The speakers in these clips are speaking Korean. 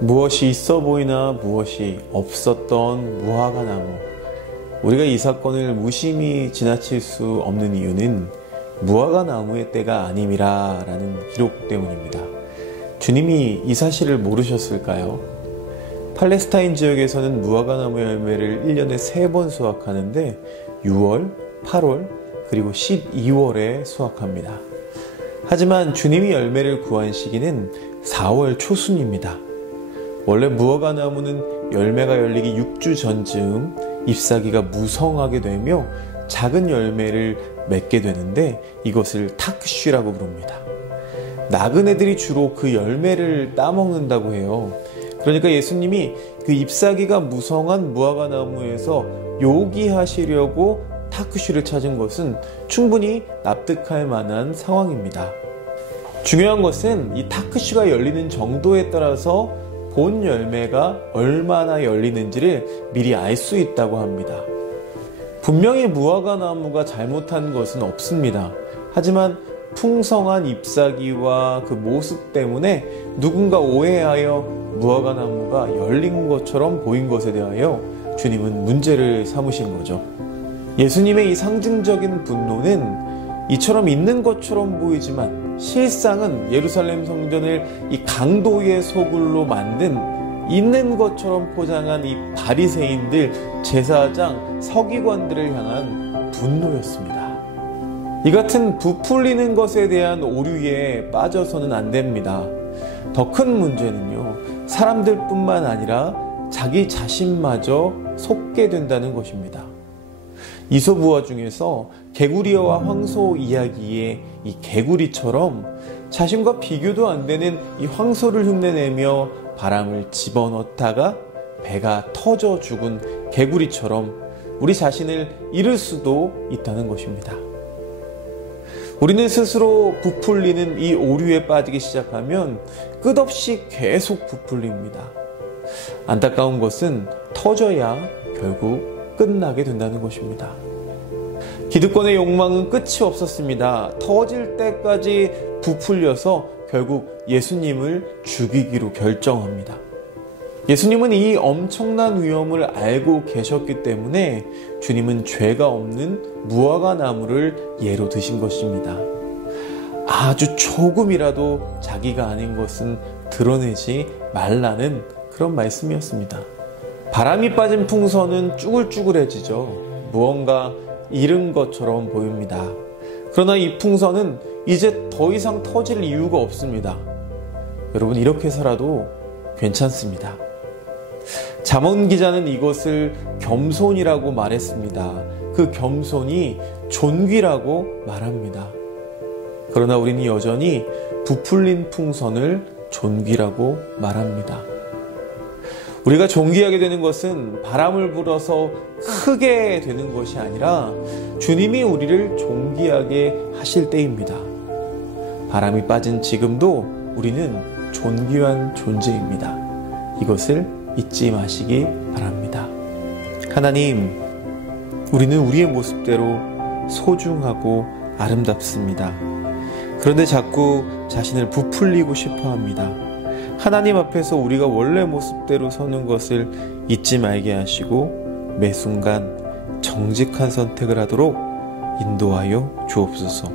무엇이 있어 보이나 무엇이 없었던 무화과 나무. 우리가 이 사건을 무심히 지나칠 수 없는 이유는 무화과 나무의 때가 아님이라 라는 기록 때문입니다. 주님이 이 사실을 모르셨을까요? 팔레스타인 지역에서는 무화과 나무 열매를 1년에 3번 수확하는데 6월, 8월, 그리고 12월에 수확합니다. 하지만 주님이 열매를 구한 시기는 4월 초순입니다. 원래 무화과 나무는 열매가 열리기 6주 전쯤 잎사귀가 무성하게 되며 작은 열매를 맺게 되는데 이것을 타크쉬라고 부릅니다. 나그네들이 주로 그 열매를 따먹는다고 해요. 그러니까 예수님이 그 잎사귀가 무성한 무화과 나무에서 요기하시려고 타크쉬를 찾은 것은 충분히 납득할 만한 상황입니다. 중요한 것은 이 타크쉬가 열리는 정도에 따라서 본 열매가 얼마나 열리는지를 미리 알 수 있다고 합니다. 분명히 무화과 나무가 잘못한 것은 없습니다. 하지만 풍성한 잎사귀와 그 모습 때문에 누군가 오해하여 무화과 나무가 열린 것처럼 보인 것에 대하여 주님은 문제를 삼으신 거죠. 예수님의 이 상징적인 분노는 이처럼 있는 것처럼 보이지만 실상은 예루살렘 성전을 이 강도의 소굴로 만든 있는 것처럼 포장한 이 바리새인들, 제사장, 서기관들을 향한 분노였습니다. 이 같은 부풀리는 것에 대한 오류에 빠져서는 안 됩니다. 더 큰 문제는요, 사람들뿐만 아니라 자기 자신마저 속게 된다는 것입니다. 이솝우화 중에서 개구리와 황소 이야기의 이 개구리처럼 자신과 비교도 안 되는 이 황소를 흉내내며 바람을 집어넣다가 배가 터져 죽은 개구리처럼 우리 자신을 잃을 수도 있다는 것입니다. 우리는 스스로 부풀리는 이 오류에 빠지기 시작하면 끝없이 계속 부풀립니다. 안타까운 것은 터져야 결국 끝나게 된다는 것입니다. 기득권의 욕망은 끝이 없었습니다. 터질 때까지 부풀려서 결국 예수님을 죽이기로 결정합니다. 예수님은 이 엄청난 위험을 알고 계셨기 때문에 주님은 죄가 없는 무화과 나무를 예로 드신 것입니다. 아주 조금이라도 자기가 아닌 것은 드러내지 말라는 그런 말씀이었습니다. 바람이 빠진 풍선은 쭈글쭈글해지죠. 무언가 잃은 것처럼 보입니다. 그러나 이 풍선은 이제 더 이상 터질 이유가 없습니다. 여러분, 이렇게 살아도 괜찮습니다. 잠언 기자는 이것을 겸손이라고 말했습니다. 그 겸손이 존귀라고 말합니다. 그러나 우리는 여전히 부풀린 풍선을 존귀라고 말합니다. 우리가 존귀하게 되는 것은 바람을 불어서 크게 되는 것이 아니라 주님이 우리를 존귀하게 하실 때입니다. 바람이 빠진 지금도 우리는 존귀한 존재입니다. 이것을 잊지 마시기 바랍니다. 하나님, 우리는 우리의 모습대로 소중하고 아름답습니다. 그런데 자꾸 자신을 부풀리고 싶어 합니다. 하나님 앞에서 우리가 원래 모습대로 서는 것을 잊지 말게 하시고 매 순간 정직한 선택을 하도록 인도하여 주옵소서.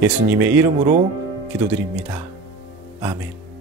예수님의 이름으로 기도드립니다. 아멘.